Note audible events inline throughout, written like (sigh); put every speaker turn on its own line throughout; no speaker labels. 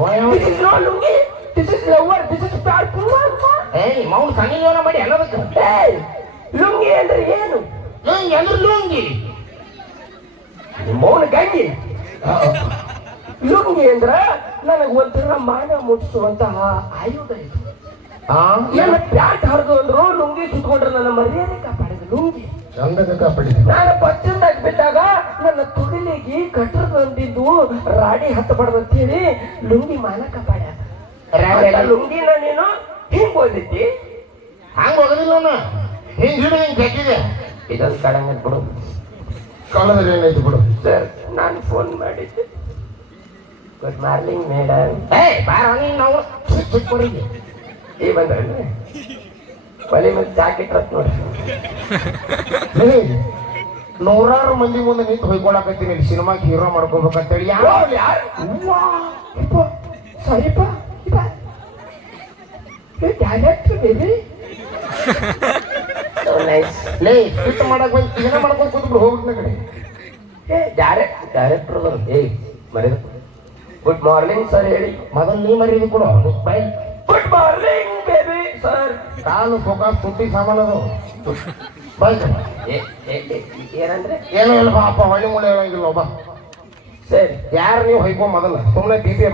This is not lungi. This is lower. This is bad.
ಏಯ್ ಮೌನ್ ಸನಿ ಜೀವನ ಮಾಡಿ ಎಲ್ಲದಕ್ಕೆ?
ಏಯ್ lungi ಅಂದ್ರೆ ಏನು?
ಏಯ್ ಎಲ್ರು ಲುಂಗಿ.
ಮೌನ ಗಂಗಿ. ಲುಂಗಿ ಅಂದ್ರ ನನಗೆ ಒಂಥರ ಮಾನ ಮುಟ್ಟಿಸುವಂತಹ ಆಯುಧ ಇದು. ಪ್ಯಾಟ್ ಪ್ಯಾಂಟ್ ಹರಿದು ಅಂದ್ರು ಲುಂಗಿ ಸುತ್ಕೊಂಡ್ರೆ ನನ್ನ ಮರ್ಯಾದೆ ಕಾಪಾಡಿದ ಲುಂಗಿ.
ಕಾಪಾಡಿದೆ
ನಾನು ಪಚ್ಚಂದಾಗ ಬಿದ್ದಾಗ ನನ್ನ ತುಡಿಲಿಗೆ ಕಟ್ಟರ್ ಬಂದಿದ್ದು ರಾಡಿ ಹತ್ತಬಾರ್ದು ಅಂತ ಹೇಳಿ ಲುಂಗಿ ಮಾನ ಅಂತ ಲುಂಗಿನ ನೀನು ಹಿಂಗ್ ಓದಿದ್ದಿ
ಹಂಗ ಹೋಗಲಿಲ್ಲ ನಾನು ಹಿಂಗ್ ಕೆಟ್ಟಿದೆ.
ಇದೊಂದು ಕಡಂಗ ಬಿಡು.
ಕಳೆದ್ರೆ ಏನಾಯ್ತು ಬಿಡು.
ಸರ್ ನಾನು ಫೋನ್ ಮಾಡಿದ್ದೆ. ಗುಡ್ ಮಾರ್ನಿಂಗ್ ಮೇಡಮ್
ಏಯ್ ಬಾರ ನೀನ್ ನಾವು. ಚಿಕ್ಕ ಚಿಕ್ಕ
ಈ ಬಂದ್ರಲ್ರಿ ಒಲಿ ಮೇಲೆ ಜಾಕೆಟ್ ನೋಡಿ
ಏಯ್, ನೂರಾರು ಮಂದಿ ಮುಂದೆ ನಿಂತು ಹೊಯ್ಕೊಳಕತ್ತೀನಿ ಸಿನಿಮಾಗೆ ಹೀರೋ ಮಾಡ್ಕೋಬೇಕಂತೇಳಿ ಯಾರು
ಯಾರು ಸರಿಪ ಡೈರೆಕ್ಟ್ ಬೇಬಿ ನೈಸ್
ಲೇ ಫಿಟ್ ಮಾಡಕ್ ಬಂದು ಏನ ಮಾಡ್ಕೊಂಡು ಕೂತ್ಬಿಡು ಹೋಗ್ಬಿಟ್ಟು ಕಡೆ
ಏ ಡೈರೆಕ್ಟ್ ಡೈರೆಕ್ಟರ್ ಅದಾರ ಏ ಮರಿದ ಗುಡ್ ಮಾರ್ನಿಂಗ್ ಸರ್ ಹೇಳಿ
ಮೊದಲು ನೀ ಮರೀದಿ ಕೊಡು bye
good morning baby sir
ಕಾಲು ಫೋಕಾಸ್ ತುಟ್ಟಿ ಸಾಮಾನದು. ಅದು ಬೈ
ಏ ಏ, ಏ, ಏನಂದ್ರೆ?
ಏನೋ ಇಲ್ಲ ಪಾಪ ಹೊಳ್ಳಿ ಮೂಳೆ ಹೇಳಂಗಿಲ್ಲ ಒಬ್ಬ
ಸರಿ.
ಯಾರು ನೀವು ಹೊಯ್ಕೊ ಮೊದಲ? ಸುಮ್ಮನೆ ಟಿ ಪಿ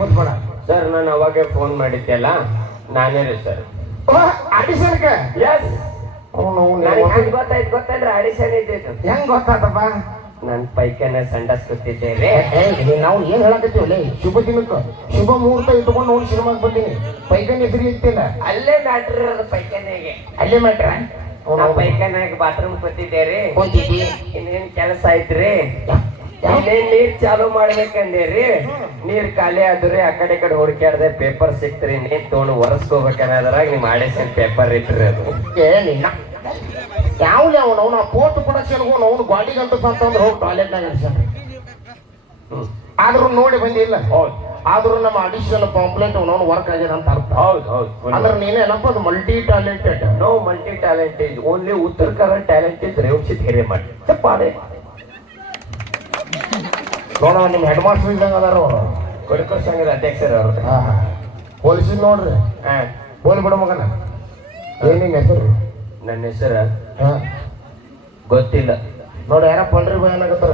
ಸರ್ ನಾನು ಅವಾಗೆ ಫೋನ್ ಮಾಡಿದ್ದೆಲ್ಲ ನಾನೇ ರೀ ಸರ್
ಆಡಿಷನ್ಗೆ?
ಎಸ್
ಅವನು
ಗೊತ್ತಾಯ್ತು ಗೊತ್ತಂದ್ರೆ ಆಡಿಷನ್ ಇದ್ದಿತ್ತು.
ಹೆಂಗ್ ಗೊತ್ತಾತಪ್ಪ?
ನಾನು ಪೈಕನ ಸಂಡಸ್ ಕೂತಿದ್ದೇವೆ
ನಾವು ಏನ್ ಹೇಳಕತ್ತೀವಲ್ಲ ಶುಭ ದಿನಕ್ಕ. ಶುಭ ಮುಹೂರ್ತ ಇಟ್ಕೊಂಡು ನೋಡಿ ಸಿನಿಮಾಗೆ ಬಂದೀನಿ. ಪೈಕನ್ ಹೆಸರು ಇತ್ತಿಲ್ಲ
ಅಲ್ಲೇ ಮ್ಯಾಟ್ರ್ ಇರೋದು ಪೈಕನಿಗೆ.
ಅಲ್ಲೇ ಮಾಡ್ರ
ನಾ ಪೈಖಾನಾಗ ಬಾತ್ರೂಮ್ ಕೂತಿದ್ದೇರಿ. ಇನ್ನೇನ್ ಕೆಲಸ ಐತ್ರಿ? ಇನ್ನೇನ್ ನೀರ್ ಚಾಲು ಮಾಡ್ಬೇಕಂದೇರಿ? ನೀರ್ ಖಾಲಿ ಆದ್ರಿ ಆ ಕಡೆ ಕಡೆ ಹುಡುಕ್ಯಾಡ್ದೆ ಪೇಪರ್ ಸಿಕ್ತ್ರಿ. ನೀನ್ ತಗೊಂಡು ಒರೆಸ್ಕೋಬೇಕನ್ನೋದ್ರಾಗ ನಿಮ್ ಆಡೇಶನ್ ಪೇಪರ್ ಇಟ್ರಿ ಅದು.
ಏನಿಲ್ಲ ಯಾವ್ಲಿ ಅವನು? ಅವನ ಕೂಡ ಪ್ರೊಡಕ್ಷನ್ ಅವನು ಗಾಡಿಗಂತ ಅಂತಂದ್ರೆ ಹೋಗಿ ಟಾಯ್ಲೆಟ್ನಾಗ
ಹ್ಮ್.
ಆದ್ರೂ ನೋಡಿ ಬಂದಿಲ್ಲ.
ಹೌದು.
ಆದರೂ ನಮ್ಮ ಅಡಿಷನಲ್ ಪಾಂಪ್ಲೆಟ್ ಅವನು ವರ್ಕ್ ಆಗ್ಯದ ಅಂತ ಅರ್ಥ.
ಹೌದು ಹೌದು.
ಅಂದ್ರೆ ನೀನೇನಪ್ಪ ಅದು multi talented
no multi talented only Uttara Kannada talent is Revashit Hiremath ಪಾಡೆ
ನೋಡ ನಿಮ್ಮ ಹೆಡ್ ಮಾಸ್ಟರ್ ಇದ್ದಂಗ ಅದಾರ ಅವರು.
ಕೊಡಕರ್ ಸಂಘದ ಅಧ್ಯಕ್ಷರ ಅವರು.
ಹೋಲಿಸಿದ್ ನೋಡ್ರಿ.
ಹಾ.
ಹೋಲಿ ಬಿಡ ಮಗನ. ಏನ್ ಹೆಸರು?
ನನ್ನ ಹೆಸರ?
ಹಾ.
ಗೊತ್ತಿಲ್ಲ.
ನೋಡಿ ಯಾರ ಪಂಡ್ರಿ ಬಾಯ್ ಏನಾಗತ್ತಾರ?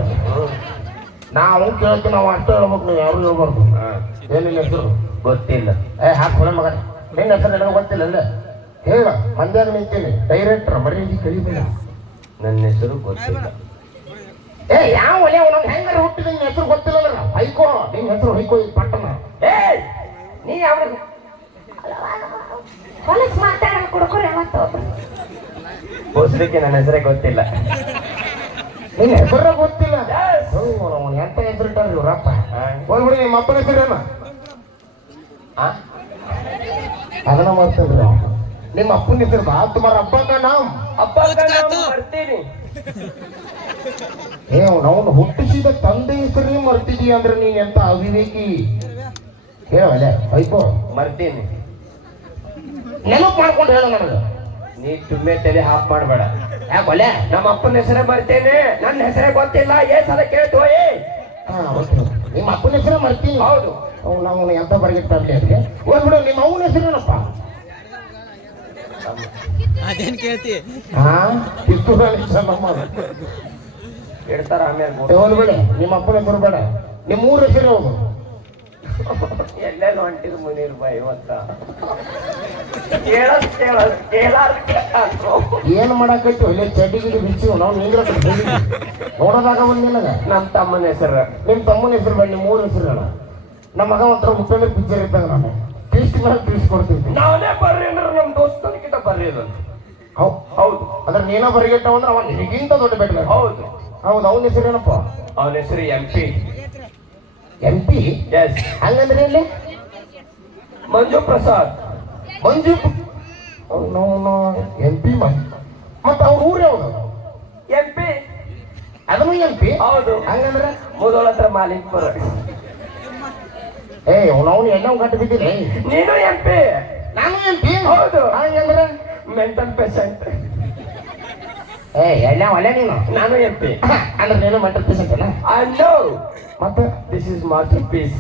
ನಾವು ಕೇಳ್ತೀವಿ ನಾವು ಅಷ್ಟೇ ಹೇಳ್ಬೇಕು ನೀವು ಯಾರು ಹೇಳ್ಬಾರ್ದು.
ಏನಿಲ್ಲ
ಏನ್ ಹೆಸರು?
ಗೊತ್ತಿಲ್ಲ.
ಏ ಹಾಕ್ ಕೊನೆ ಮಗ ನಿನ್ನ ಹೆಸರು ನನಗೆ ಗೊತ್ತಿಲ್ಲ ಅಲ್ಲ ಹೇಳ ಮಂದ್ಯಾಗ ನಿಂತೀನಿ. ಡೈರೆಕ್ಟರ್ ಮರೀಜಿ ಕಲಿಬೇಡ.
ನನ್ನ ಹೆಸರು ಗೊತ್ತಿಲ್ಲ.
ಏ ಯಾವ ಒಲೆ ಅವನೊಂದು ಹೆಂಗಾರ ಹುಟ್ಟಿದ ನಿನ್ನ ಹೆಸರು ಗೊತ್ತಿಲ್ಲ ಅಂದ್ರೆ? ಹೈಕೋ ನಿನ್ನ ಹೆಸರು ಹೈಕೋ ಈ ಪಟ್ಟಣ.
ಏ ನೀ ಯಾವ
ಕಾಲೇಜ್ ಮಾತಾಡ ಕುಡ್ಕೊರಿ ಯಾವತ್ತು
ಬೋಸ್ಲಿಕ್ಕೆ ನನ್ನ ಹೆಸರೇ ಗೊತ್ತಿಲ್ಲ.
ನಿನ್ನ ಹೆಸರ ಗೊತ್ತಿಲ್ಲ. ಅವನು ಎಂತ ಹೆಸರು ಇಟ್ಟಾರ ಇವ್ರಪ್ಪ. ಹೋಗ್ಬಿಡಿ ನಿಮ್ಮ ಅಪ್ಪನ ಹೆಸರೇನ? ಅದನ್ನ ಮಾಡ್ತೇನ್ರಿ ನಿಮ್ಮ ಅಪ್ಪನ ಹೆಸರು ಬಾ ತುಮಾರ ಅಪ್ಪ
ನಾವು. ಅಪ್ಪ ಬರ್ತೀನಿ
ಏ ಅವನು ಹುಟ್ಟಿಸಿದ ತಂದೆ ಹೆಸರೇ ಮರ್ತಿದೀಯ ಅಂದ್ರೆ ನೀನ್ ಎಂತ ಅವಿವೇಕಿ? ಹೇಳಲ್ಲ ಅಯ್ಯೋ
ಮರ್ತೀನಿ.
ನೆನಪು ಮಾಡ್ಕೊಂಡು ಹೇಳ ನನಗೆ.
ನೀ ತುಂಬೆ ತಲೆ ಹಾಫ್ ಮಾಡಬೇಡ.
ಯಾಕೊಲೆ
ನಮ್ಮ ಅಪ್ಪನ ಹೆಸರೇ ಬರ್ತೇನೆ ನನ್ನ ಹೆಸರೇ ಗೊತ್ತಿಲ್ಲ. ಏ ಸಲ ಕೇಳ್ತು ಏ.
ಹಾ ಓಕೆ ನಿಮ್ಮ ಅಪ್ಪನ ಹೆಸರೇ ಮರ್ತೀನಿ.
ಹೌದು.
ಅವ್ನು ನಾವು ಎಂತ ಬರಗಿಟ್ಟಾಗ್ಲಿ ಅದಕ್ಕೆ? ಹೋಗ್ಬಿಡು ನಿಮ್ಮ ಅವನ ಹೆಸರೇನಪ್ಪ?
ಅದೇನ್ ಕೇಳ್ತಿ?
ಹಾ ಇತ್ತು ನಮ್ಮ
ಇಡ್ತಾರ ಆಮೇಲೆ
ಹೋಗ್ಬಿಡಿ ನಿಮ್ಮ ಅಪ್ಪನ ಹೆಸರು ಬೇಡ. ನಿಮ್ಮ ಊರ ಹೆಸರು ಹೋಗು
ಎಲ್ಲೆಲ್ಲ ಹೊಂಟಿದ್ ಮುನೀರ್ ಬಾಯಿ ಇವತ್ತ. ಕೇಳದ್ ಕೇಳದ್ ಕೇಳಾರ್ ಕೇಳಾದ್ರು.
ಏನ್ ಮಾಡಾಕೈತಿ? ಒಳ್ಳೆ ಚಡ್ಡಿ ಗಿಡಿ ಬಿಚ್ಚಿ ನಾವು ನಿಂದ್ರ ನೋಡೋದಾಗ ಬಂದ್ ನಿನಗ.
ನಮ್ ತಮ್ಮನ ಹೆಸರು.
ನಿಮ್ ತಮ್ಮನ ಹೆಸರು ಬೇಡ ನಿಮ್ಮ ಮೂರು ಹೆಸರು ನಮ್ಮ ಮಗ ಒಂಥರ ಮುಟ್ಟಲ್ಲಿ ಪಿಕ್ಚರ್ ಇದ್ದಾಗ ನಾನು. ಟೇಸ್ಟ್ ಮೇಲೆ ಟೇಸ್ಟ್ ಕೊಡ್ತೀನಿ.
ನಾವೇ ಬರ್ರಿ ಅಂದ್ರೆ ನಮ್ಮ ದೋಸ್ತನಿಗಿಂತ ಬರ್ರಿ ಅದು.
ಹೌದು
ಹೌದು.
ಅದ್ರ ನೀನ ಬರಿಗೆಟ್ಟವ ಅಂದ್ರೆ ಅವನ್ ನಿನಗಿಂತ ದೊಡ್ಡ ಬೆಟ್ಟ.
ಹೌದು.
ಹೌದು ಅವನ ಹೆಸರೇನಪ್ಪ
ಅವನ ಹೆಸರು M P.
M P
S
ಹಂಗಂದ್ರೆ ಇಲ್ಲಿ
ಮಂಜು ಪ್ರಸಾದ್.
ಮಂಜು? ಅವನು ಎಂ ಪಿ ಮತ್ತೆ ಅವ್ರ ಊರೇ ಅವರು
ಎಂ ಪಿ
ಅದನ್ನು ಎಂ ಪಿ
ಹೌದು.
ಹಂಗಂದ್ರೆ?
ಮುದೋಳ ಹತ್ರ ಮಾಲಿಕ್ಪುರ.
ಏ ಅವನವನು ಎಲ್ಲ ಗಂಟು ಬಿದ್ದಿಲ್ಲ
ನೀನು ಎಂ ಪಿ
ನಾನು ಎಂ ಪಿ
ಹೌದು.
ಹಂಗಂದ್ರೆ?
ಮೆಂಟಲ್ ಪೇಷಂಟ್
ಏ ಎಲ್ಲ ಒಳ್ಳೆ ನೀನು
ನಾನು ಎಂ ಪಿ
ಅಂದ್ರೆ ನೀನು ಅಲ್ಲ
ನೋ
ಮತ್ತೆ
ದಿಸ್ ಇಸ್ ಮಾಸ್ಟರ್ ಪೀಸ್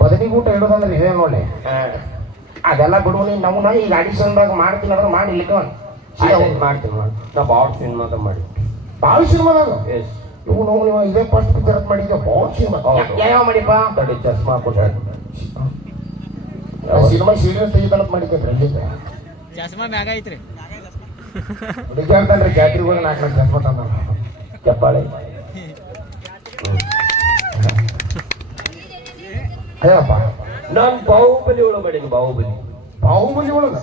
ಬದನಿಗೆ ಊಟ ಇಡೋದಂದ್ರೆ ಇದೆ ನೋಡಿ ಅದೆಲ್ಲ ಬಿಡು ನೀನು ನಮ್ಮನ್ನ ಈಗ ಆಡಿಷನ್ದಾಗ ಮಾಡ್ತೀನಿ ಅಂದ್ರೆ ಮಾಡಿ
ಆಯ್ತು, ಮಾಡ್ತೀನಿ ಮಾಡಿ ನಾ ಬಾಳ್ ಸಿನಿಮಾದ ಮಾಡಿ
ಭಾಳ ಸಿನಿಮಾದಾಗ
ಎಸ್
ಇವು ನಾವು ನೀವು ಇದೇ ಫಸ್ಟ್ ಪಿಕ್ಚರ್ ಮಾಡಿದ್ದೆ ಭಾಳ ಸಿನಿಮಾ. ಯಾವ ಮಾಡಿಪ್ಪ
ತಡಿ ಚಸ್ಮಾ ಕೊಟ್ಟ
ಸಿನಿಮಾ ಸೀರಿಯಸ್ ತೆಗಿತಾನಂತ ಮಾಡಿದ್ದೆ
ಚಸ್ಮಾ ಮ್ಯಾಗ ಐತ್ರಿ
ನಿಜ ಅಂತಂದ್ರೆ ಜಾತ್ರೆಗಳು ನಾಲ್ಕು ಲಕ್ಷ ತಂದ
ಚಪ್ಪಾಳೆ
ಅಯ್ಯಪ್ಪ
ನಮ್ಮ ಬಾಹುಬಲಿ ಒಳಗೆ ಮಾಡೀನಿ ಬಾಹುಬಲಿ.
ಬಾಹುಬಲಿ ಒಳಗ?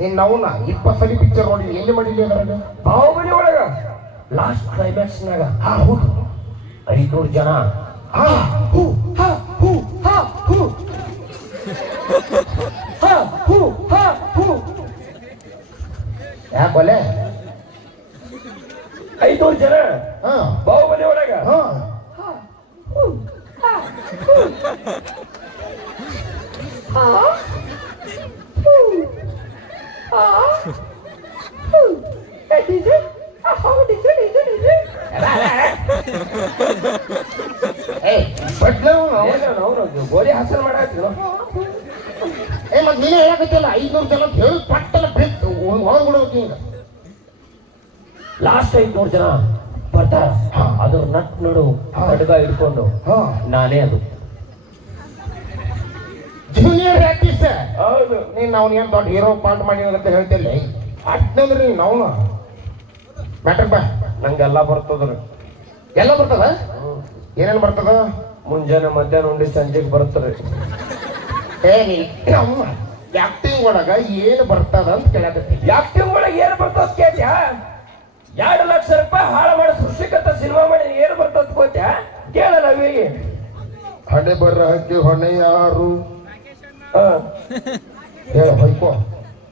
ನೀನ್ ನಾವುನ? ಇಪ್ಪತ್ತು ಸಲ ಪಿಕ್ಚರ್ ನೋಡಿ ಎಲ್ಲಿ ಮಾಡಿಲ್ಲ ಅದ್ರಾಗ
ಬಾಹುಬಲಿ ಒಳಗ? ಲಾಸ್ಟ್ ಕ್ಲೈಮ್ಯಾಕ್ಸ್ ನಾಗ.
ಹಾ ಹೌದು.
ಐದ್ನೂರು ಜನ.
ಹಾ ಹೂ ಹಾ ಹೂ ಹಾ ಹೂ. ಹಾ ಹೂ ಹಾ ಹೂ. ಯಾಕೊಲೆ
ಐದೂರು ಜನ?
ಹಾ.
ಬಾಹುಬಲಿ ಒಳಗ?
ಹಾ.
ಗೋಲಿ ಹಾಸನ ಮಾಡಾಕ್ತಿದ್ರು
ಏ ಮತ್ತೆ ನೀನೇ ಹೇಳಕತ್ತಿಲ್ಲ ಐದ್ನೂರು ಜನ ಹೇಳಿ ಪಟ್ಟಲ್ಲ ಬಿಟ್ಟು ಒಳಗ್ಬಿಡ್ಬೇಕು ಹಿಂಗ
ಲಾಸ್ಟ್ ಐದ್ನೂರು ಜನ ಬರ್ತಾರ
ಅದು
ಅದ್ರ ನಟ್ ನಡು. ಕಡ್ಗ ಹಿಡ್ಕೊಂಡು ನಾನೇ ಅದು.
ಜೂನಿಯರ್ ಆರ್ಟಿಸ್ಟ್
ಹೌದು.
ನೀನ್ ಅವ್ನ ಏನ್ ದೊಡ್ಡ ಹೀರೋ ಪಾಠ ಮಾಡಿ ಅಂತ ಹೇಳ್ತಿಲ್ಲ ಅಟ್ನಂದ್ರೆ ನೀನ್ ಅವನು. ಮ್ಯಾಟರ್ ಬಾ.
ನಂಗೆಲ್ಲ ಬರ್ತದ್ರಿ.
ಎಲ್ಲ ಬರ್ತದ? ಏನೇನು ಬರ್ತದ?
ಮುಂಜಾನೆ ಮಧ್ಯಾಹ್ನ ಉಂಡಿ ಸಂಜೆಗೆ
ಬರ್ತಾರೆ ನಮ್ಮ ಆಕ್ಟಿಂಗ್ ಒಳಗ ಏನು ಬರ್ತದ ಅಂತ ಕೇಳಕತ್ತೀನಿ
ಆಕ್ಟಿಂಗ್ ಒಳಗ ಏನು ಬರ್ತದ ಕೇಳ್ತ್ಯಾ ಎರಡು ಲಕ್ಷ ರೂಪಾಯಿ ಹಾಳು ಮಾಡಿ ಸೃಷ್ಟಿಕತ್ತ ಸಿನಿಮಾ ಮಾಡಿ ಏನು ಬರ್ತದ ಕೋತ್ಯಾ ಕೇಳಲ್ಲ ಅವಿಗೆ
ಹಣೆ ಬರಹಕ್ಕೆ ಹೊಣೆ ಯಾರು. ಹೇಳ ಹೊಯ್ಕೋ.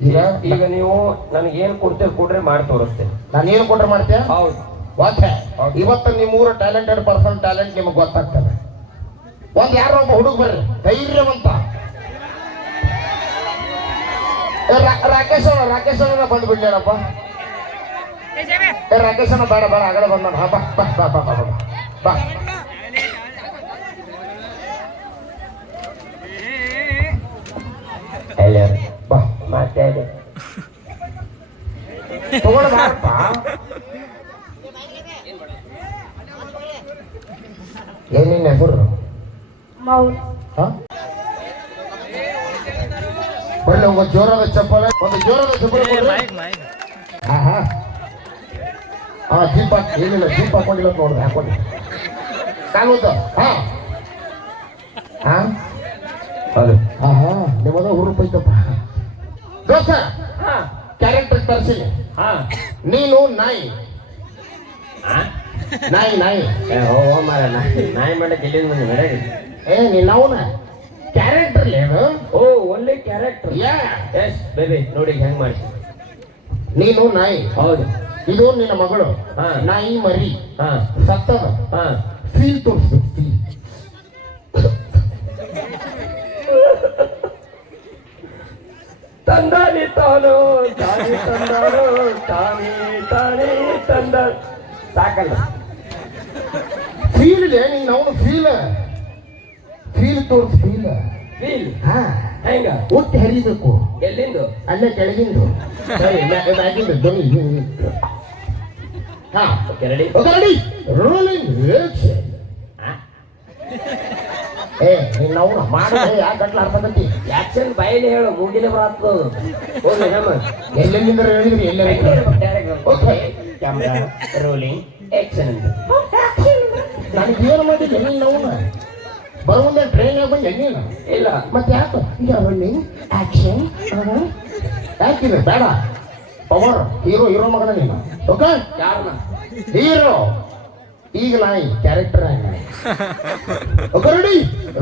ಈಗ?
ಈಗ ನೀವು ನನಗೆ ಏನ್ ಕೊಡ್ತೀರಿ ಕೊಡ್ರಿ ಮಾಡಿ ತೋರಿಸ್ತೇನೆ.
ನಾನು ಏನು ಕೊಟ್ರೆ ಮಾಡ್ತೇನೆ
ಹೌದು.
ಓಕೆ. ಇವತ್ತು ನಿಮ್ಮೂರ ಟ್ಯಾಲೆಂಟೆಡ್ ಪರ್ಸನ್ ಟ್ಯಾಲೆಂಟ್ ನಿಮಗೆ ಗೊತ್ತಾಗ್ತದೆ. ಒಂದು ಯಾರೋ ಒಬ್ಬ ಹುಡುಗ ಬರ್ರಿ ಧೈರ್ಯವಂತ. ಏ, ರಾ- ರಾಕೇಶ್ ಅಣ್ಣ ರಾಕೇಶ್ ಅಣ್ಣ ಬಂದ್ಬಿಡ್ಲೇನಪ್ಪ ಏ ರಾಕೇಶ್ ಅಣ್ಣ ಬೇಡ ಬೇಡ ಆಗಡೆ ಬಂದ ಬಾ ಬಾ ಬಾ ಬಾ ಬಾ ಬಾ ಬಾ ಬಾ
ಅಲ್ಲ
ಬಾ
ಮಾತಾಡಿ
ತಗೊಂಡು ಬಾರಪ್ಪ ಏನೇನು ಹೆಸರು
ಮೌನ್
ಹಾ ಒಳ್ಳೆ ಒಂದು ಜೋರಾದ ಚಪ್ಪಾಳೆ ಒಂದು ಜೋರಾದ ಚಪ್ಪಾಳೆ ಹಾ ದೀಪ ಏನಿಲ್ಲ ದೀಪ ಹಾಕೊಂಡಿಲ್ಲ ನೋಡ್ರಿ ಹಾಕೊಂಡು. ಕಾಲ್ವತ್ತ ಹಾ. ಹಾ?
ಅದು
ಹಾ ಹಾ ನಿಮ್ಮದ ಹುರುಪ್ ಐತಪ್ಪ ದೋಸ್ತ ಕ್ಯಾರೆಕ್ಟರ್ ತರಿಸಿಲ್ಲ
ಹಾ.
ನೀನು ನಾಯಿ. ನಾಯಿ ನಾಯಿ.
ಓ ಮಾರ ನಾಯಿ. ನಾಯಿ ಮಾಡಕ್ಕೆ ಎಲ್ಲಿಂದ ಬಂದಿ?
ಏ ನೀನು ಅವನ? ಕ್ಯಾರೆಕ್ಟರ್ ಏನು?
ಓ ಒಳ್ಳೆ ಕ್ಯಾರೆಕ್ಟರ್
ಯಾ
ಎಸ್ ಬೇಬಿ ನೋಡಿ ಹೆಂಗ್ ಮಾಡಿ
ನೀನು ನಾಯಿ.
ಹೌದು.
ಇದು ನಿನ್ನ ಮಗಳು.
ಹಾ.
ನಾಯಿ ಮರಿ.
ಹಾ.
ಸತ್ತದ
ಹಾ.
ಫೀಲ್ ತೋರಿಸ್ಬೇಕು ತಂದಾನೆ
ತಂದಾನಿ ತಾನು ತಾನಿ ತಂದಾನು ತಾನೇ ತಾನೇ ತಂದ ಸಾಕಲ್ಲ.
ಫೀಲ್ ಇದೆ ನೀನು ಅವನು ಫೀಲ್ ಫೀಲ್ ತೋರ್ಸ್ ಫೀಲ್.
ಫೀಲ್?
ಹಾ.
ಹೆಂಗ?
ಒಟ್ಟು ಹರಿಬೇಕು.
ಎಲ್ಲಿಂದು?
ಅಲ್ಲೇ ಕೆಳಗಿಂದು. ಸರಿ ಮ್ಯಾ- ಮ್ಯಾಗಿಂದು ಧ್ವನಿ ಹಾ.
Okay ready?
Okay ready. Rolling ಏ ನೀನು ಅವನು ಮಾಡಿದ್ರೆ ಯಾಕೆ ಗಟ್ಲ ಅರ್ಥಕತ್ತಿ
ಆಕ್ಷನ್ ಬಾಯಲ್ಲಿ ಹೇಳು ಮೂಗಿನ ಬರತ್ತದು ಹೋಗ್ಲಿ ನಮ್ಮ
ಎಲ್ಲೆಲ್ಲಿಂದ ಹೇಳಿದ್ರಿ ಎಲ್ಲೆಲ್ಲ
ಓಕೆ. ಕ್ಯಾಮ್ರಾ ರೋಲಿಂಗ್ ಆಕ್ಷನ್
ಮಾಡಿದ್ದೆ ಅವನು? ಬರುವಂದೆ ಟ್ರೈನ್ ಬಂದೆ ನೀನು?
ಇಲ್ಲ.
ಮತ್ತೆ ಯಾಕೆ? ಯಾವಣ್ಣಿ? ಆಕ್ಷನ್ ಯಾಕಿದೆ? ಬೇಡ. ಪವರ್ ಹೀರೋ ಹೀರೋ ಮಗನ ನೀನು. ಓಕೆ?
ಯಾರನ್ನ
ಹೀರೋ. ಈಗ ನಾಯಿ ಕ್ಯಾರೆಕ್ಟರ್ ಆಗಿ ಓಕೆ ರೆಡಿ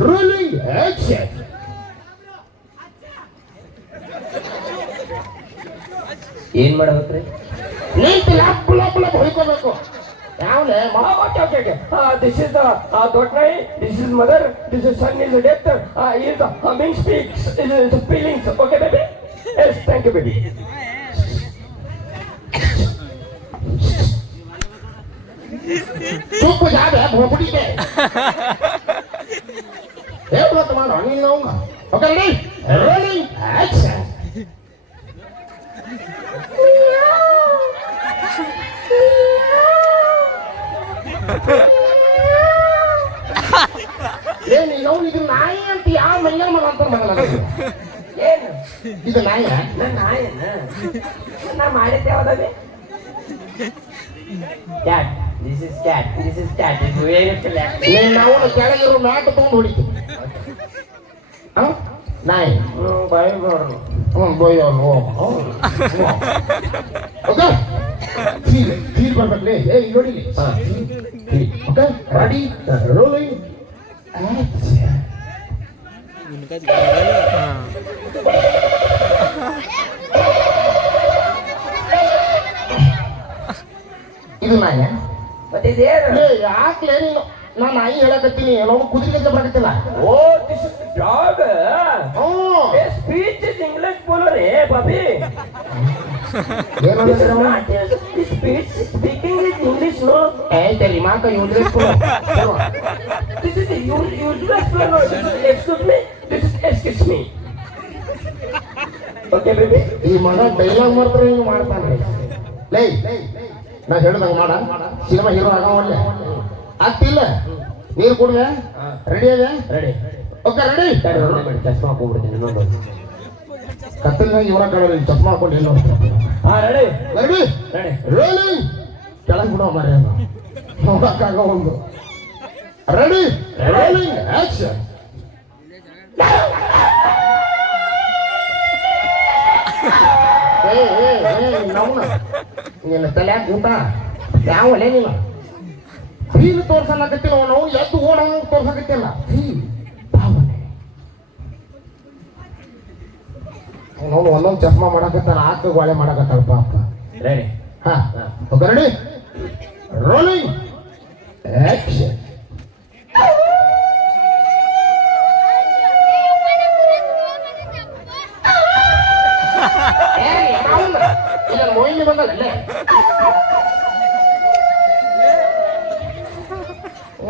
ರೂಲಿಂಗ್ ಆಕ್ಷನ್
ಏನ್ ಮಾಡ್ಬೇಕ್ರಿ?
ನಿಂತು ಲಾಪ್ ಲಾಪ್ ಲಾಪ್ ಹೊಯ್ಕೋಬೇಕು. Down,
Oh, okay, okay, okay. Uh, this is the uh, Dotnai, this is mother, this is son, is the doctor, uh, is the uh, mean speaks, is, is the
feelings. Okay, baby? Yes, thank you, baby. चुप जा रहा भोपड़ी पे ये तो तुम्हारा running लाऊँगा okay नहीं running अच्छा Yeah. (laughs) ಏನು ಇದು? ನಾಯಿ ಅಂತ ಯಾವ ಮೈಯಾನ ಮಗ ಅಂತ ಮಗಲ್ಲ
ಏನು?
ಇದು ನಾಯ
ನನ್ನ ನಾಯನ? ನಾ ಮಾಡಿದ್ದೆ ಯಾವ್ದಾವೆ cat this is cat this is cat ಇದು ಏನಿರ್ತಿಲ್ಲ
ನೀನು ನಾವು ಕೆಳಗಿರೋ ಮ್ಯಾಟ್ ತಗೊಂಡು ಹೊಡಿತು. ಹಾಂ? ನಾಯಿ.
ಬಾಯಿ ನೋಡೋಣ
ಹ್ಞೂ ಬಾಯ್ ಅವನು ಓಕೆ? ಫೀಲ್ ಫೀಲ್ ಬರ್ಬೇಕ್ರಿ ಏ ನೋಡಿಲಿ ಓಕೆ ರೆಡಿ ರೋಲಿಂಗ್ ಇದು ನಾಯ
ಮತ್ತೆ ಇದೇನು
ಏ ಯಾಕ್ಲೆ ನೀನು ನಾ ನಾಯಿ ಹೇಳಕತ್ತೀನಿ ನಾವು ಕುದುರೆ ಬರಕತ್ತಿಲ್ಲ
ಓ ದಿಸ್ ಇಸ್ ಡಾಗ್
ಹ್ಞೂ
ಸ್ಪೀಚ್ ಇಸ್ ಇಂಗ್ಲಿಷ್ ಬೋಲೋ ರೇ ಬಾಬಿ
ಏನಂದ್ರೆ
speech speaking is English no
ಏ ತಲಿ ಮಾತ ಇವ್ರೆ
This is the u- useless one. no, This is excuse me. This is excuse me. Okay, baby.
ಈ ಮಗ ಡೈಲಾಗ್ ಮಾಡ್ತಾರೆ ಹಿಂಗೆ ಮಾಡ್ತಾನೆ ಲೈ ನಾ ಹೇಳ್ದಂಗ ಮಾಡ ಸಿನಿಮಾ ಹೀರೋ ಆಗ ಒಳ್ಳೆ ಆಗ್ತಿಲ್ಲ ನೀರು ಕುಡ್ದೆ ರೆಡಿ ಇದೆ
Ready.
ಓಕೆ ರೆಡಿ
ಚಸ್ಮಾ ಹಾಕೊಂಡ್ಬಿಡ್ತೀನಿ ಇನ್ನೊಂದು
ಕತ್ತಲ್ನಾಗ ಇವರ ಕಡೆ ಚಸ್ಮಾ ಹಾಕೊಂಡು ಇಲ್ಲ
ಹಾ ರೆಡಿ
ರೆಡಿ
ರೆಡಿ
ರೋಲಿಂಗ್ ಕೆಳಗೆ ಬಿಡೋ ಮರ ನೋಡಕ್ಕಾಗ ಒಂದು ರೆಡಿ ರೋಲಿಂಗ್ ಆಕ್ಷನ್ ನಿನ್ನ ತಲೆ ಊಟ ಯಾವಲೇ ನೀನು ಫೀಲ್ ತೋರ್ಸಲ್ಲಕತ್ತಿಲ್ಲ ಅವನು ಎದ್ದು ಓಡೋನು ತೋರ್ಸಕತ್ತಿಲ್ಲ ಫೀಲ್ ಭಾವನೆ ಅವನು ಒಂದೊಂದು ಚಸ್ಮಾ ಮಾಡಕತ್ತಾನ ಆಕ ಗೋಳೆ ಮಾಡಕತ್ತಾಳ ಪಾಪ
ರೆಡಿ
ಹಾ okay ready rolling action Moily ಬಂದಲ್ಲೇ